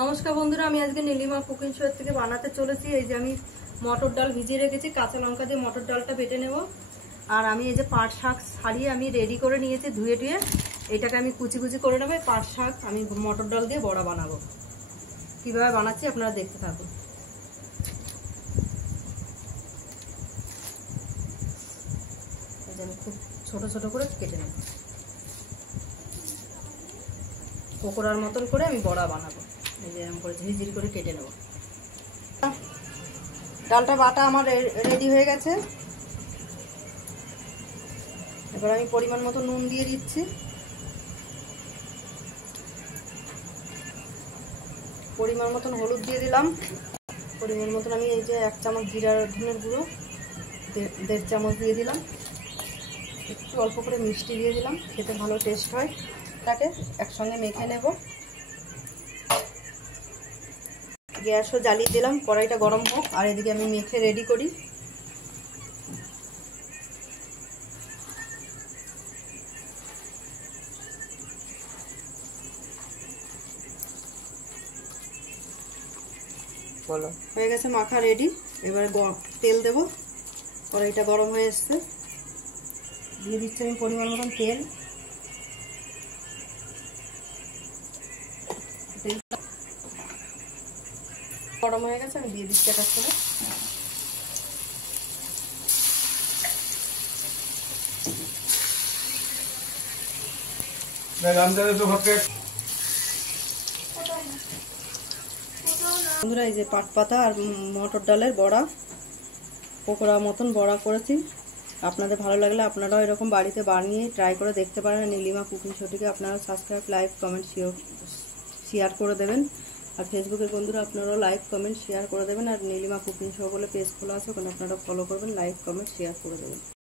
নমস্কার বন্ধুরা, আমি আজকে নীলিমা কুকিং শো থেকে বানাতে চলেছি। এই যে আমি মটর ডাল ভিজিয়ে রেখেছি, কাঁচা লঙ্কা দিয়ে মটর ডালটা বেটে নেব। আর আমি এই যে পাট শাক ছাড়িয়ে আমি রেডি করে নিয়েছি, ধুয়ে টুয়ে এটাকে আমি কুচি কুচি করে নেবো। পাট শাক আমি মটর ডাল দিয়ে বড়া বানাবো। কিভাবে বানাচ্ছি আপনারা দেখতে থাকুন। এই যে আমি খুব ছোট ছোট করে কেটে নেব, পকোড়ার মতন করে আমি বড়া বানাবো। এই যে এরকম করে ঝিরিঝিরি করে কেটে নেব। ডালটা বাটা আমার রেডি হয়ে গেছে। এবার আমি পরিমাণ মতো নুন দিয়ে দিচ্ছি, পরিমাণ মতন হলুদ দিয়ে দিলাম, পরিমাণ মতন আমি এই যে 1 চামচ জিরা ধনের গুঁড়ো, 1.5 চামচ দিয়ে দিলাম, একটু অল্প করে মিষ্টি দিয়ে দিলাম, খেতে ভালো টেস্ট হয়। তাকে একসঙ্গে মেখে নেব। গ্যাসও জ্বালিয়ে দিলাম, কড়াইটা গরম হোক আর এদিকে আমি মেখে রেডি করি। বলো, হয়ে গেছে মাখা রেডি। এবারে তেল দেব, কড়াইটা গরম হয়ে এসছে, দিয়ে দিচ্ছি আমি পরিমাণ মতন তেল। গরম হয়ে গেছে, আমি দিয়ে দিচ্ছি একটা করে। বন্ধুরা, এই যে পাট পাতা আর মটর ডালের বড়া, পকোড়া মতন বড়া করেছি। আপনাদের ভালো লাগলে আপনারাও এরকম বাড়িতে বানিয়ে ট্রাই করে দেখতে পারেন। নীলিমা কুকিং শোটিকে আপনারা সাবস্ক্রাইব, লাইক, কমেন্ট, শেয়ার করে দেবেন। আর ফেসবুকের বন্ধুরা আপনারাও লাইক, কমেন্ট, শেয়ার করে দেবেন। আর নীলিমা কুকিং শো বলে পেজ খোলা আছে, ওখানে আপনারা ফলো করবেন, লাইক, কমেন্ট, শেয়ার করে দেবেন।